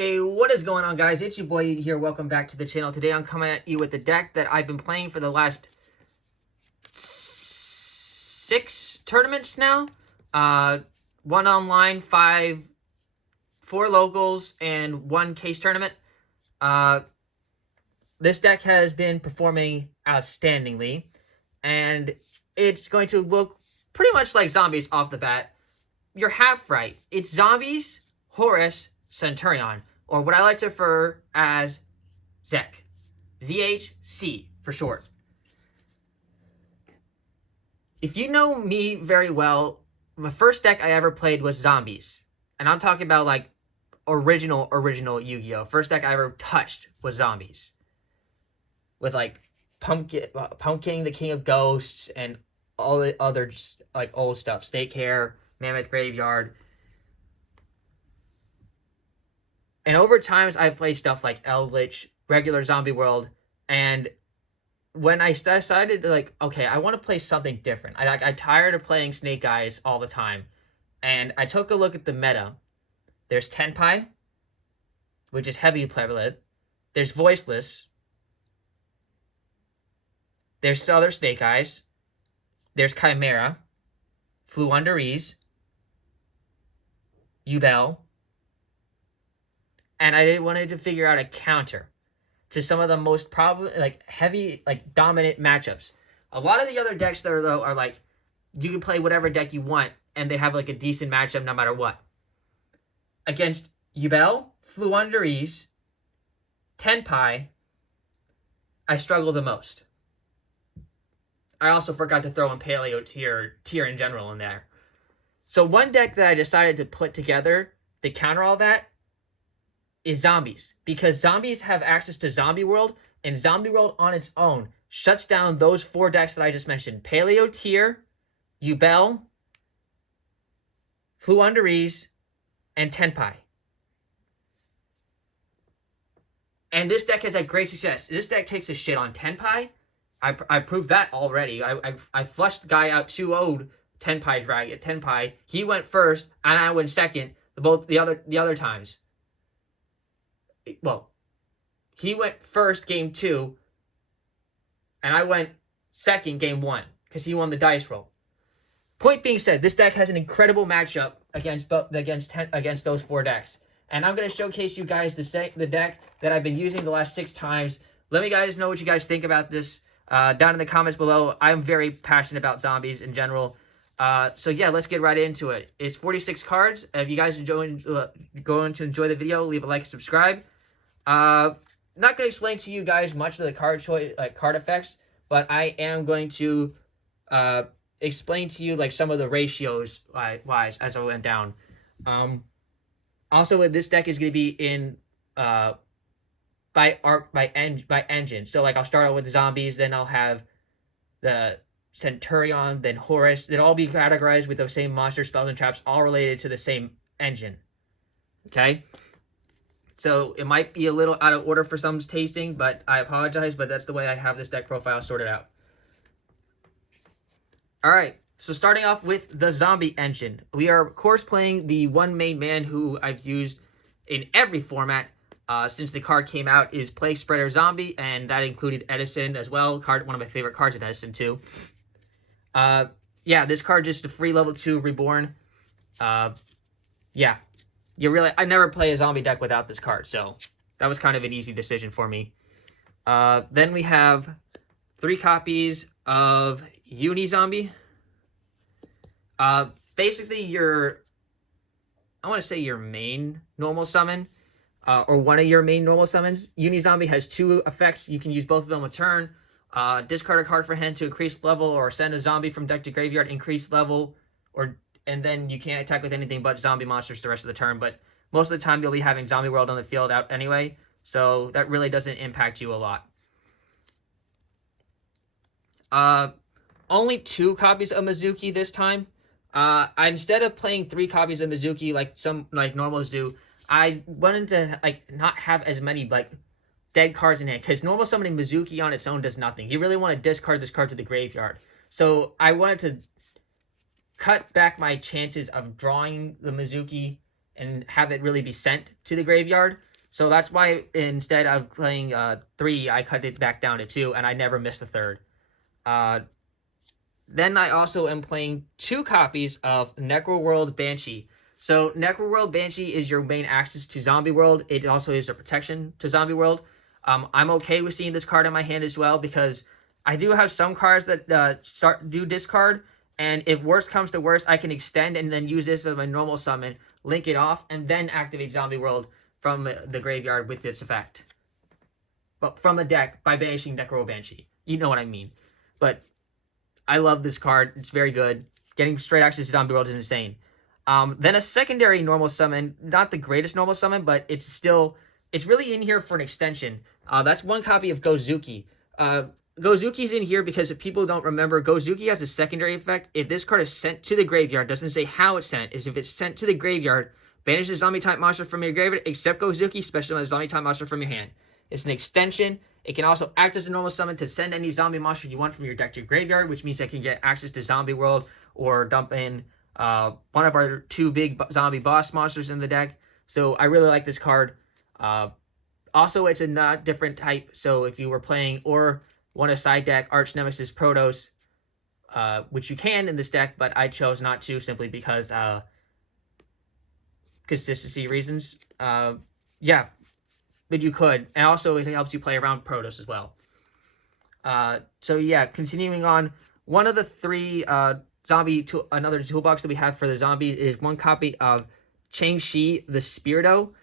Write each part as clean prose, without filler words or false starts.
Hey, what is going on, guys? It's your boy here. Welcome back to the channel. Today I'm coming at you with the deck that I've been playing for the last 6 tournaments now. 1 online, 4 locals, and 1 case tournament. This deck has been performing outstandingly, and it's going to look pretty much like zombies off the bat. You're half right. It's Zombies Horus Centurion, or what I like to refer as ZEC. ZHC for short. If you know me very well, the first deck I ever played was Zombies. And I'm talking about like original Yu-Gi-Oh! First deck I ever touched was Zombies. With like Pumpkin, the King of Ghosts, and all the other like old stuff. Snake Hair, Mammoth Graveyard. And over times, I've played stuff like Eldritch, regular Zombie World, and when I decided to, like, okay, I want to play something different. I tired of playing Snake Eyes all the time, and I took a look at the meta. There's Tenpai, which is heavily prevalent. There's Voiceless. There's other Snake Eyes. There's Chimera, floowundereeze, Yubel. And I wanted to figure out a counter to some of the most heavy, dominant matchups. A lot of the other decks there, though, are like, you can play whatever deck you want, and they have like a decent matchup no matter what. Against Yubel, floowundereeze, Tenpai, I struggle the most. I also forgot to throw in Paleo tier in general in there. So one deck that I decided to put together to counter all that is Zombies, because Zombies have access to Zombie World, and Zombie World on its own shuts down those 4 decks that I just mentioned: Paleo Tier, Yubel, floowundereeze, and Tenpai. And this deck has had great success. This deck takes a shit on Tenpai. I proved that already. I flushed the guy out 2-0'd Tenpai. He went first, and I went second. Both the other times. Well, he went first game 2, and I went second game 1 because he won the dice roll. Point being said, this deck has an incredible matchup against those 4 decks, and I'm going to showcase you guys the deck that I've been using the last 6 times. Let me guys know what you guys think about this down in the comments below. I'm very passionate about zombies in general. So yeah, let's get right into it. It's 46 cards. If you guys going to enjoy the video, leave a like and subscribe. Not going to explain to you guys much of the card effects, but I am going to explain to you like some of the ratios wise as I went down. Also, this deck is going to be in by engine. So like I'll start out with the Zombies, then I'll have the Centurion, then Horus. They'll all be categorized with the same monster, spells, and traps, all related to the same engine. Okay? So it might be a little out of order for some's tasting, but I apologize, but that's the way I have this deck profile sorted out. Alright, so starting off with the Zombie engine. We are, of course, playing the one main man who I've used in every format since the card came out, is Plague Spreader Zombie, and that included Edison as well. One of my favorite cards in Edison, too. Yeah, this card just a free level 2 reborn. Yeah. I never play a zombie deck without this card, so that was kind of an easy decision for me. Then we have 3 copies of Uni-Zombie. Basically, your main normal summon, or one of your main normal summons. Uni-Zombie has 2 effects. You can use both of them a turn. Discard a card for hand to increase level, or send a zombie from deck to graveyard, increase level, and then you can't attack with anything but zombie monsters the rest of the turn. But most of the time, you'll be having Zombie World on the field out anyway, so that really doesn't impact you a lot. Only 2 copies of Mizuki this time. Instead of playing 3 copies of Mizuki like some normals do, I wanted to not have as many dead cards in hand, because normal summoning Mizuki on its own does nothing. You really want to discard this card to the graveyard. So I wanted to cut back my chances of drawing the Mizuki and have it really be sent to the graveyard. So that's why instead of playing 3, I cut it back down to 2, and I never missed a third. Then I also am playing 2 copies of Necroworld Banshee. So Necroworld Banshee is your main access to Zombie World. It also is a protection to Zombie World. I'm okay with seeing this card in my hand as well, because I do have some cards that do discard, and if worst comes to worst, I can extend and then use this as my normal summon, link it off, and then activate Zombie World from the graveyard with this effect. But from the deck by banishing Necroworld Banshee. You know what I mean. But I love this card. It's very good. Getting straight access to Zombie World is insane. Then a secondary normal summon, not the greatest normal summon, but it's really in here for an extension. That's 1 copy of Gozuki. Gozuki's in here because if people don't remember, Gozuki has a secondary effect. If this card is sent to the graveyard, doesn't say how it's sent, is if it's sent to the graveyard, banish a zombie type monster from your graveyard, except Gozuki, special as zombie type monster from your hand. It's an extension. It can also act as a normal summon to send any zombie monster you want from your deck to your graveyard, which means I can get access to Zombie World or dump in one of our 2 big zombie boss monsters in the deck. So I really like this card. Also, it's a not different type. So if you were playing or want a side deck Arch Nemesis Protos, which you can in this deck, but I chose not to simply because consistency reasons. Yeah. But you could, and also it helps you play around Protoss as well. So yeah, continuing on, one of the 3 another toolbox that we have for the zombie is 1 copy of Changshi the Spirito.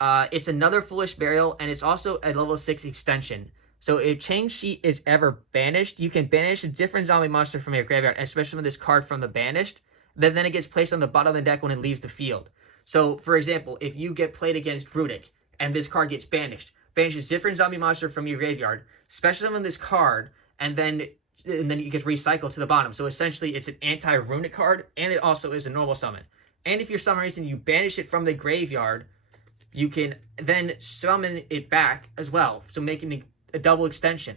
It's another Foolish Burial, and it's also a level 6 extension. So if Changshi is ever banished, you can banish a different zombie monster from your graveyard, especially with this card from the banished. Then it gets placed on the bottom of the deck when it leaves the field. So for example, if you get played against Rudik, and this card gets banished, banishes different zombie monster from your graveyard, special summon this card, and then it gets recycled to the bottom. So essentially, it's an anti-runic card, and it also is a normal summon. And if for some reason you banish it from the graveyard, you can then summon it back as well, so making a double extension.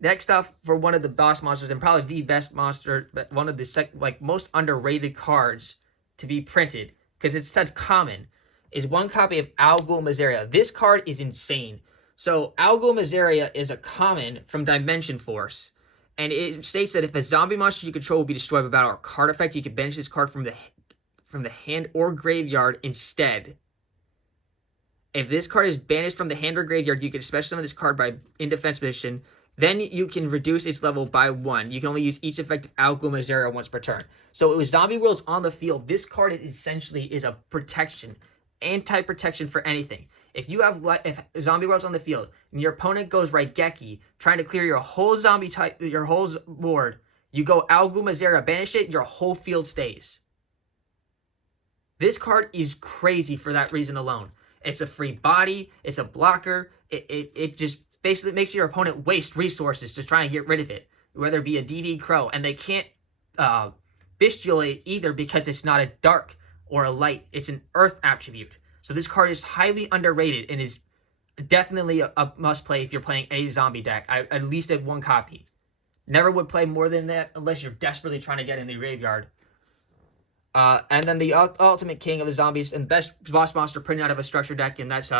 Next up, for one of the boss monsters, and probably the best monster, but one of the most underrated cards to be printed, because it's such common, is 1 copy of Algul Mazaria. This card is insane. So Algul Mazaria is a common from Dimension Force, and it states that if a zombie monster you control will be destroyed by battle or card effect, you can banish this card from the hand or graveyard instead. If this card is banished from the hand or graveyard, you can special summon this card in defense position. Then you can reduce its level by 1. You can only use each effect of Algul Mazaria once per turn. So it was Zombie World's on the field. This card essentially is a protection. Anti-protection for anything. If Zombie World's on the field and your opponent goes Raigeki, trying to clear your whole zombie type, your whole board, you go Algul Mazaria, banish it, your whole field stays. This card is crazy for that reason alone. It's a free body, it's a blocker, it just basically makes your opponent waste resources to try and get rid of it, whether it be a DD Crow, and they can't bestiolate either because it's not a dark or a light, it's an earth attribute. So this card is highly underrated and is definitely a must play if you're playing a zombie deck. I at least have 1 copy. Never would play more than that unless you're desperately trying to get in the graveyard. And then the ultimate king of the zombies and best boss monster printed out of a structure deck, and that's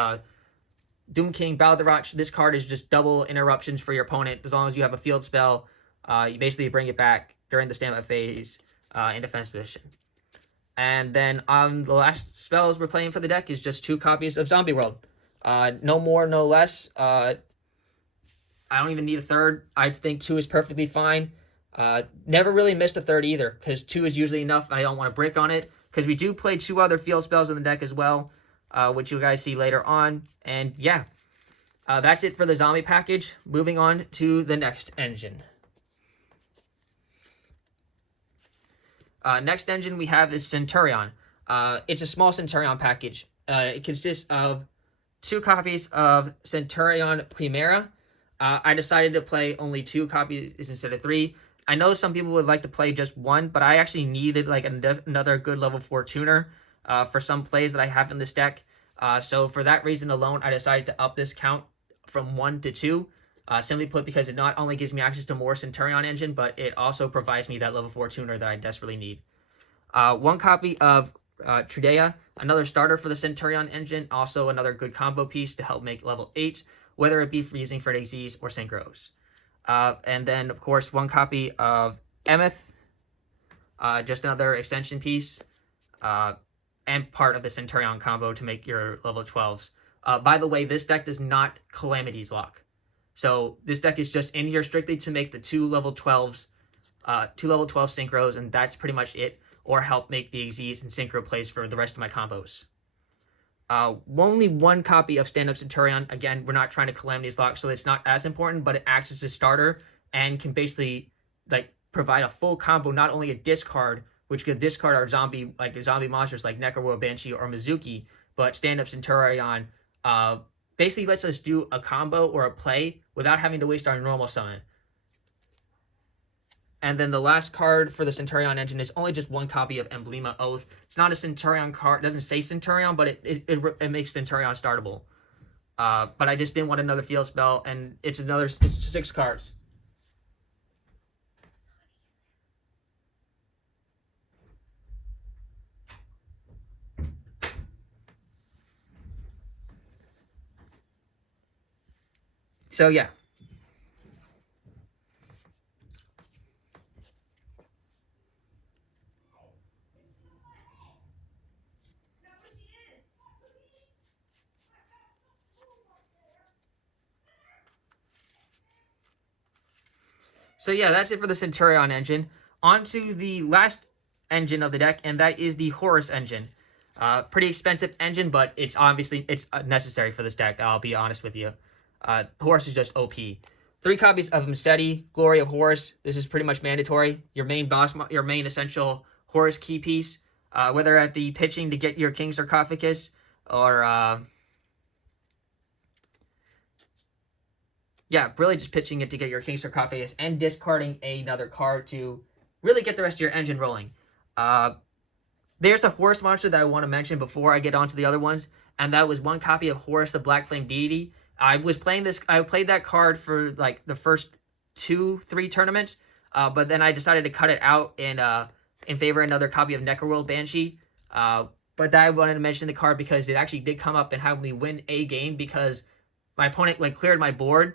Doom King Baldarach. This card is just double interruptions for your opponent. As long as you have a field spell, you basically bring it back during the standby phase in defense position. And then the last spells we're playing for the deck is just 2 copies of Zombie World. No more, no less. I don't even need a third. I think 2 is perfectly fine. Never really missed a third either, because 2 is usually enough, and I don't want to brick on it, because we do play 2 other field spells in the deck as well, which you guys see later on. And yeah, that's it for the zombie package. Moving on to the next engine. Next engine we have is Centurion. It's a small Centurion package. It consists of 2 copies of Centurion Primera. I decided to play only 2 copies instead of 3. I know some people would like to play just 1, but I actually needed like another good level 4 tuner for some plays that I have in this deck. So for that reason alone, I decided to up this count from 1 to 2. Simply put, because it not only gives me access to more Centurion engine, but it also provides me that level 4 tuner that I desperately need. 1 copy of Trudea, another starter for the Centurion engine, also another good combo piece to help make level 8s, whether it be for using for AZs or synchros. And then, of course, one copy of Emeth, just another extension piece, and part of the Centurion combo to make your level 12s. By the way, this deck does not calamities lock. So this deck is just in here strictly to make the two level 12s, two level 12 synchros, and that's pretty much it, or help make the AZs and synchro plays for the rest of my combos. Only one copy of Stand Up Centurion. Again, we're not trying to calamities lock, so it's not as important, but it acts as a starter and can basically like provide a full combo, not only a discard, which could discard our zombie monsters like Necroworld, Banshee, or Mizuki, but Stand Up Centurion basically lets us do a combo or a play without having to waste our normal summon. And then the last card for the Centurion engine is only just one copy of Emblema Oath. It's not a Centurion card. It doesn't say Centurion, but it makes Centurion startable. But I just didn't want another field spell, and it's 6 cards. So yeah. So yeah, that's it for the Centurion engine. On to the last engine of the deck, and that is the Horus engine. Pretty expensive engine, but it's necessary for this deck. I'll be honest with you. Horus is just OP. 3 copies of Msetti, Glory of Horus. This is pretty much mandatory. Your main essential Horus key piece. Whether it be pitching to get your King Sarcophagus, or yeah, really just pitching it to get your King Sarcophagus and discarding another card to really get the rest of your engine rolling. There's a Horus monster that I want to mention before I get on to the other ones, and that was one copy of Horus the Black Flame Deity. I played that card for like the first 2-3 tournaments, but then I decided to cut it out in favor of another copy of Necroworld Banshee. But I wanted to mention the card because it actually did come up and have me win a game because my opponent cleared my board,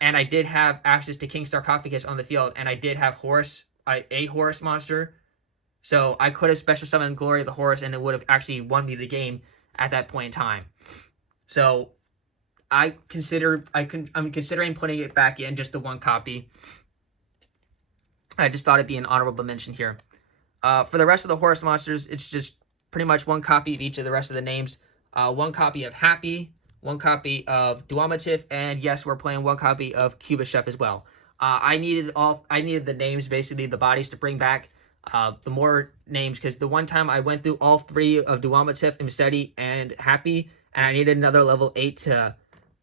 and I did have access to King Sarcophagus on the field, and I did have a Horus monster. So I could have special summoned Glory of the Horus, and it would have actually won me the game at that point in time. So I'm considering putting it back in, just the one copy. I just thought it'd be an honorable mention here. For the rest of the Horus monsters, it's just pretty much one copy of each of the rest of the names. One copy of Happy, one copy of Duamatif, and yes, we're playing one copy of Cuba Chef as well. I needed the names, basically the bodies, to bring back the more names, because the one time I went through all 3 of Duamatif, Msetti, and Happy, and I needed another level 8 to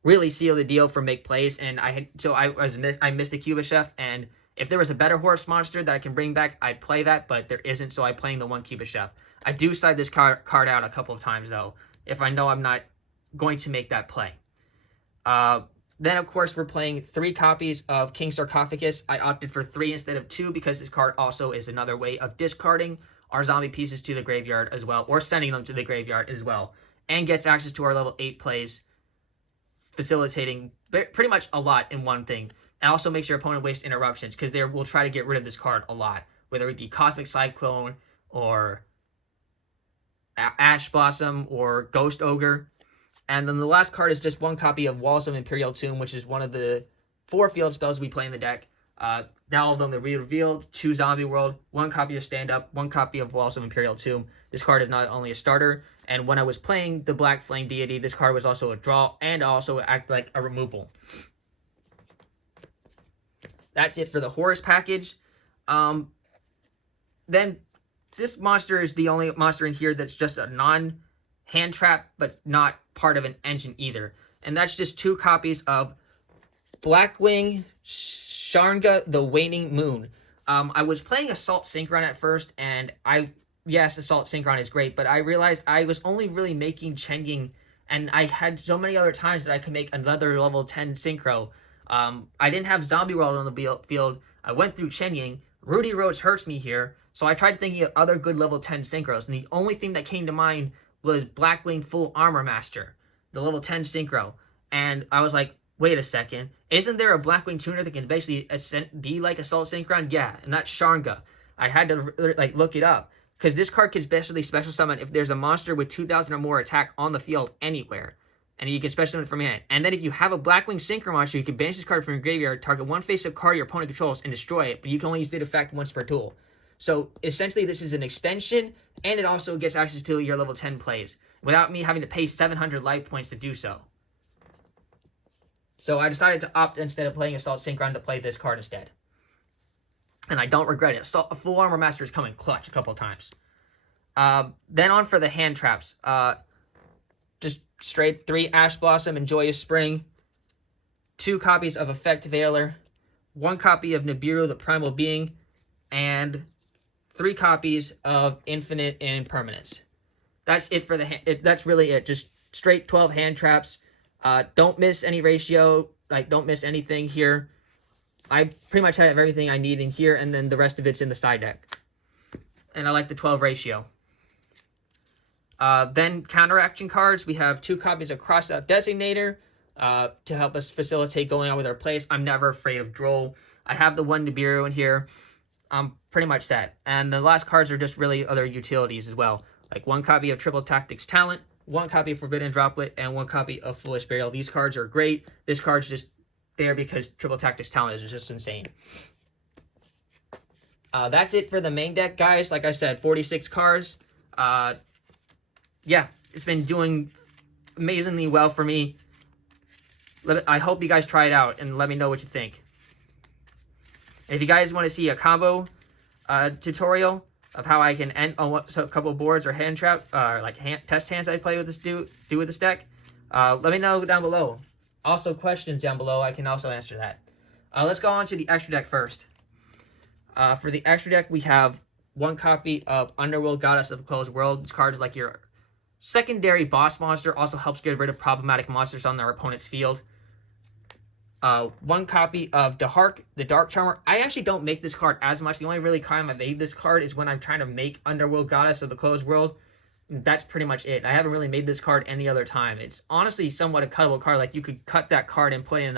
really seal the deal for make plays, and I missed the Cuba Chef, and if there was a better Horus monster that I can bring back, I'd play that, but there isn't, so I'm playing the one Cuba Chef. I do side this card out a couple of times, though, if I know I'm not going to make that play. Then, of course, we're playing 3 copies of King Sarcophagus. I opted for 3 instead of 2 because this card also is another way of discarding our zombie pieces to the graveyard as well, or sending them to the graveyard as well, and gets access to our level 8 plays, facilitating pretty much a lot in one thing. And also makes your opponent waste interruptions, because they will try to get rid of this card a lot, whether it be Cosmic Cyclone or Ash Blossom or Ghost Ogre. And then the last card is just one copy of Walls of Imperial Tomb, which is one of the 4 field spells we play in the deck. Now all of them are revealed. 2 Zombie World, 1 copy of Stand Up, 1 copy of Walls of Imperial Tomb. This card is not only a starter, and when I was playing the Black Flame Deity, this card was also a draw and also act like a removal. That's it for the Horus package. Then this monster is the only monster in here that's just a non-hand trap, but not part of an engine either. And that's just 2 copies of Blackwing Sharnga the Waning Moon. I was playing Assault Synchron at first, and yes, Assault Synchron is great, but I realized I was only really making Chen-Ying, and I had so many other times that I could make another level 10 Synchro. I didn't have Zombie World on the field. I went through Chen-Ying. Rudy Rhodes hurts me here, So I tried thinking of other good level 10 synchros, and the only thing that came to mind was Blackwing Full Armor Master, the level 10 synchro. And I was like, wait a second, isn't there a Blackwing tuner that can basically be like Assault Synchron? Yeah, and that's Sharnga. I had to like look it up, because this card can basically special summon if there's a monster with 2,000 or more attack on the field anywhere. And you can special summon from hand. And then if you have a Blackwing Synchro monster, you can banish this card from your graveyard, target one face-up card your opponent controls, and destroy it. But you can only use the effect once per tool. So essentially, this is an extension, and it also gets access to your level 10 plays, without me having to pay 700 life points to do so. So I decided to opt, instead of playing Assault Synchron, to play this card instead. And I don't regret it. Full Armor Master has come in clutch a couple of times. Then on for the hand traps. Just straight 3 Ash Blossom and Joyous Spring, 2 copies of Effect Veiler, 1 copy of Nibiru the Primal Being, and 3 copies of Infinite Impermanence. That's it for the that's really it. Just straight 12 hand traps. Don't miss any ratio. Like, don't miss anything here. I pretty much have everything I need in here, and then the rest of it's in the side deck. And I like the 12 ratio. Then counteraction cards. We have 2 copies of Crossout Designator to help us facilitate going on with our plays. I'm never afraid of Droll. I have the 1 Nibiru in here. I'm pretty much set. And the last cards are just really other utilities as well. Like 1 copy of Triple Tactics Talent, 1 copy of Forbidden Droplet, and 1 copy of Foolish Burial. These cards are great. This card's just there because Triple Tactics Talent is just insane. That's it for the main deck, guys. Like I said, 46 cards. Yeah, it's been doing amazingly well for me. I hope you guys try it out and let me know what you think. And if you guys want to see a combo tutorial of how I can end on a couple of boards or hand trap, like test hands I play with this do with this deck, let me know down below. Also, questions down below, I can also answer that. Let's go on to the extra deck first. For the extra deck, we have 1 copy of Underworld Goddess of the Closed World. This card is like your secondary boss monster. Also helps get rid of problematic monsters on their opponent's field. 1 copy of Dahark, the Dark Charmer. I actually don't make this card as much. The only really time I've made this card is when I'm trying to make Underworld Goddess of the Closed World. That's pretty much it. I haven't really made this card any other time. It's honestly somewhat a cuttable card. Like, you could cut that card and put in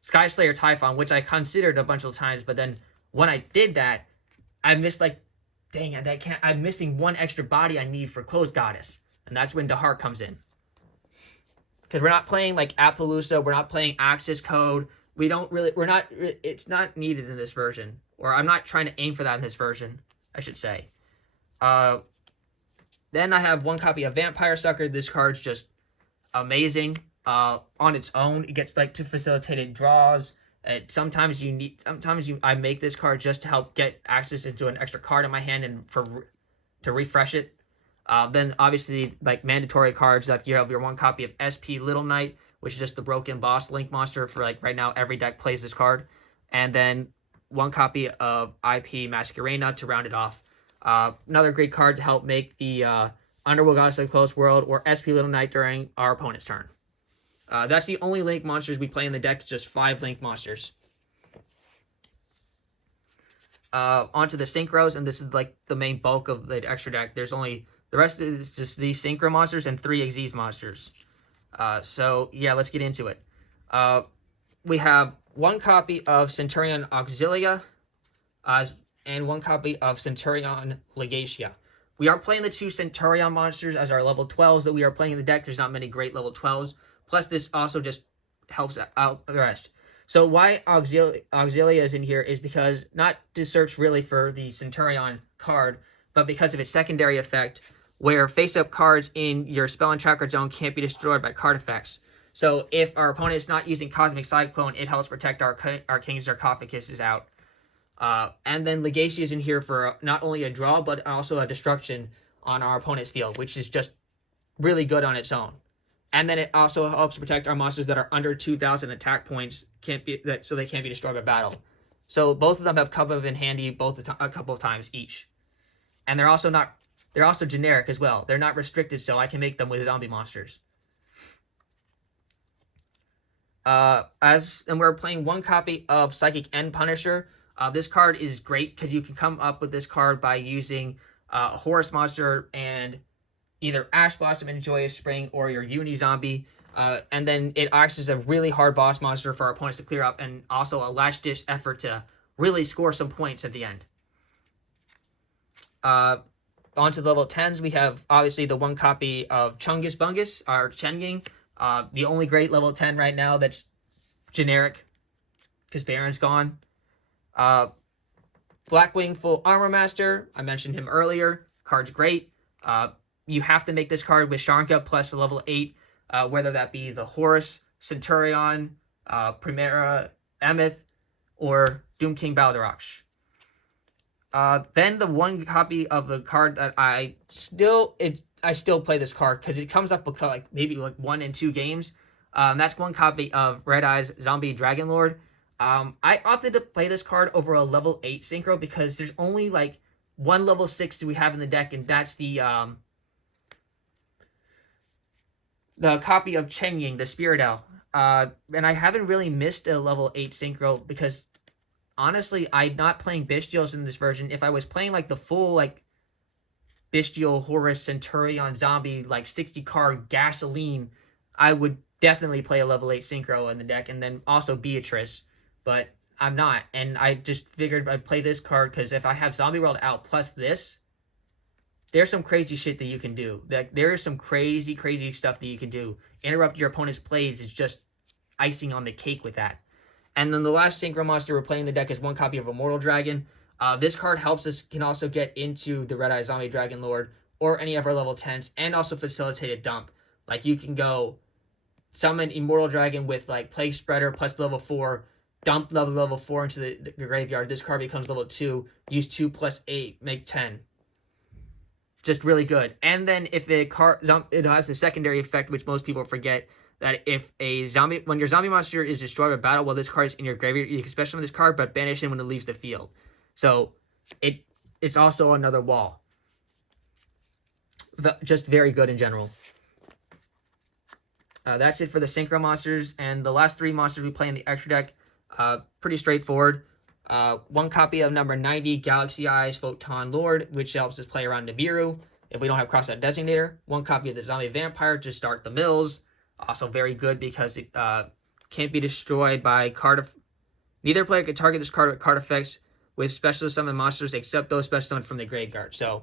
Sky Slayer Typhon, which I considered a bunch of times, but then when I did that, I missed, like, dang it, I'm missing 1 extra body I need for Closed Goddess. And that's when Dahark comes in. Because we're not playing, like, Appaloosa, we're not playing Axis Code, it's not needed in this version. Or I'm not trying to aim for that in this version, I should say. Then I have 1 copy of Vampire Sucker. This card's just amazing. On its own, it gets, like, to facilitated draws. Sometimes I make this card just to help get access into an extra card in my hand and to refresh it. Then obviously, like, mandatory cards, like you have your 1 copy of SP Little Knight, which is just the broken boss link monster for, like, right now every deck plays this card. And then 1 copy of IP Masquerena to round it off. Another great card to help make the Underworld Goddess of the Closed World or SP Little Knight during our opponent's turn. That's the only link monsters we play in the deck. It's just 5 link monsters. Onto the synchros, and this is like the main bulk of the extra deck. The rest is just these synchro monsters and 3 Xyz monsters. So yeah, let's get into it. We have 1 copy of Centurion Auxilia, and 1 copy of Centurion Legatia. We are playing the 2 Centurion monsters as our level 12s that we are playing in the deck. There's not many great level 12s. Plus, this also just helps out the rest. So why Auxilia is in here is because, not to search really for the Centurion card, but because of its secondary effect, where face-up cards in your spell and tracker zone can't be destroyed by card effects. So if our opponent is not using Cosmic Cyclone, it helps protect our King's Sarcophagus is out. And then Legacy is in here for not only a draw, but also a destruction on our opponent's field, which is just really good on its own. And then it also helps protect our monsters that are under 2,000 attack points, so they can't be destroyed by battle. So both of them have come up in handy a couple of times each. And they're also generic as well. They're not restricted, so I can make them with zombie monsters. And we're playing 1 copy of Psychic End Punisher. This card is great because you can come up with this card by using a Horus monster and either Ash Blossom and Joyous Spring or your Uni Zombie. And then it acts as a really hard boss monster for our opponents to clear up, and also a last-ditch effort to really score some points at the end. On to the level 10s, we have obviously the one copy of Chungus Bungus, or Chenging, the only great level 10 right now that's generic, because Baron's gone. Blackwing Full Armor Master, I mentioned him earlier, card's great. You have to make this card with Sharnka plus a level 8, whether that be the Horus Centurion, Primera Emeth, or Doom King Balderox. Then the one copy of the card that I still play this card because it comes up with maybe 1 and 2 games. That's one copy of Red Eyes Zombie Dragon Lord. I opted to play this card over a level 8 synchro because there's only one level 6 that we have in the deck, and that's the copy of Chen-Ying, the Spirit Owl. And I haven't really missed a level 8 synchro because honestly, I'm not playing Bestials in this version. If I was playing the full Bestial Horus Centurion Zombie 60 card Gasoline, I would definitely play a level 8 synchro in the deck, and then also Beatrice. But I'm not, and I just figured I'd play this card because if I have Zombie World out plus this, there's some crazy shit that you can do. There is some crazy stuff that you can do. Interrupt your opponent's plays is just icing on the cake with that. And then the last synchro monster we're playing in the deck is one copy of Immortal Dragon. This card helps us, can also get into the Red Eye Zombie Dragon Lord or any of our level 10s, and also facilitate a dump. You can go summon Immortal Dragon with Plague Spreader plus level 4, dump level 4 into the graveyard. This card becomes level 2, use 2 plus 8, make 10. Just really good. And then if it has a secondary effect, which most people forget, that if when your zombie monster is destroyed by battle while this card is in your graveyard, you can special summon this card, but banish it when it leaves the field. So it's also another wall. Just very good in general. That's it for the synchro monsters, and the last 3 monsters we play in the extra deck, pretty straightforward. One copy of number 90, Galaxy Eyes Photon Lord, which helps us play around Nibiru if we don't have Crossout Designator. One copy of the Zombie Vampire to start the mills. Also very good because it can't be destroyed by card of... Neither player can target this card with card effects with special summon monsters except those special summoned from the graveyard. So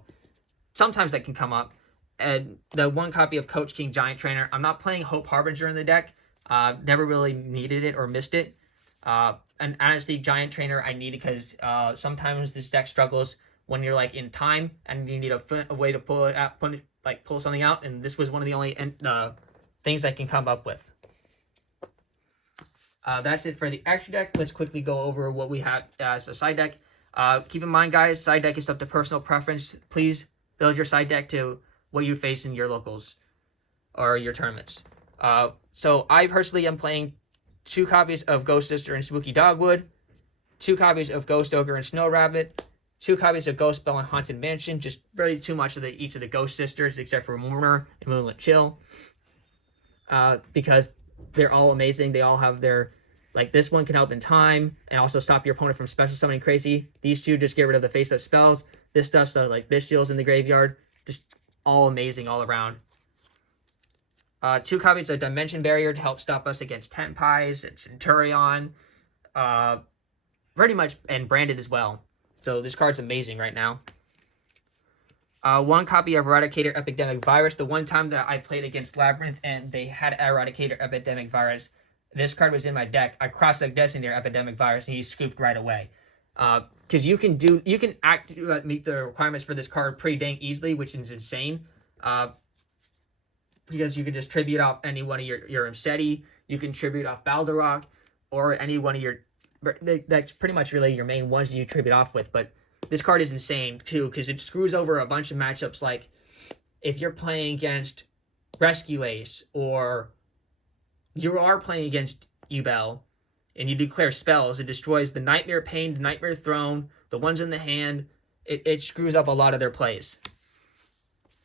sometimes that can come up. And the one copy of Coach King Giant Trainer. I'm not playing Hope Harbinger in the deck. Never really needed it or missed it. And honestly, Giant Trainer I need it because sometimes this deck struggles when you're in time and you need a way to pull it out, pull something out. And this was one of the only things I can come up with. That's it for the extra deck. Let's quickly go over what we have as a side deck. Keep in mind, guys, side deck is up to personal preference. Please build your side deck to what you face in your locals or your tournaments. So I personally am playing 2 copies of Ghost Sister and Spooky Dogwood, 2 copies of Ghost Ogre and Snow Rabbit, 2 copies of Ghost Spell and Haunted Mansion, just really too much of each of the Ghost Sisters except for Mourner and Moonlit Chill. Because they're all amazing. They all have their, this one can help in time and also stop your opponent from special summoning crazy. These 2 just get rid of the face-up spells. This stuff's Bestials in the graveyard. Just all amazing all around. 2 copies of Dimension Barrier to help stop us against Tenpais and Centurion. Pretty much, and Branded as well. So this card's amazing right now. 1 copy of Eradicator Epidemic Virus. The one time that I played against Labyrinth and they had Eradicator Epidemic Virus, this card was in my deck. I crossed-out Designator Epidemic Virus and he scooped right away. Because you can meet the requirements for this card pretty dang easily, which is insane. Because you can just tribute off any one of your Imseti, you can tribute off Balderock, or any one of your... That's pretty much really your main ones that you tribute off with, but this card is insane, too, because it screws over a bunch of matchups, if you're playing against Rescue Ace, or you are playing against Yubel, and you declare spells, it destroys the Nightmare Pain, the Nightmare Throne, the ones in the hand. It screws up a lot of their plays.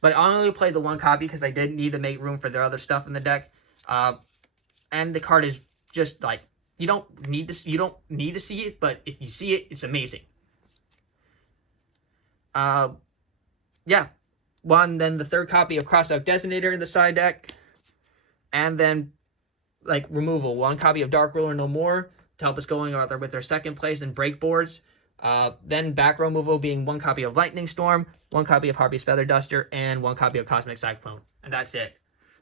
But I only played the 1 copy because I didn't need to make room for their other stuff in the deck. And the card is just, You don't need to see it, but if you see it, it's amazing. Yeah. Then the third copy of Crossout Designator in the side deck. And then, like, removal. 1 copy of Dark Ruler No More to help us going with our second place in break boards. Then back row removal being 1 copy of Lightning Storm, 1 copy of Harpy's Feather Duster, and 1 copy of Cosmic Cyclone. And that's it.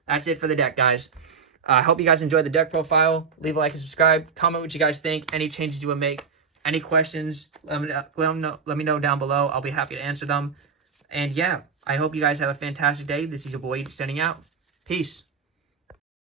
That's it for the deck, guys. I hope you guys enjoyed the deck profile. Leave a like and subscribe. Comment what you guys think. Any changes you would make. Any questions, let me know down below. I'll be happy to answer them. And yeah, I hope you guys have a fantastic day. This is your boy, signing out. Peace.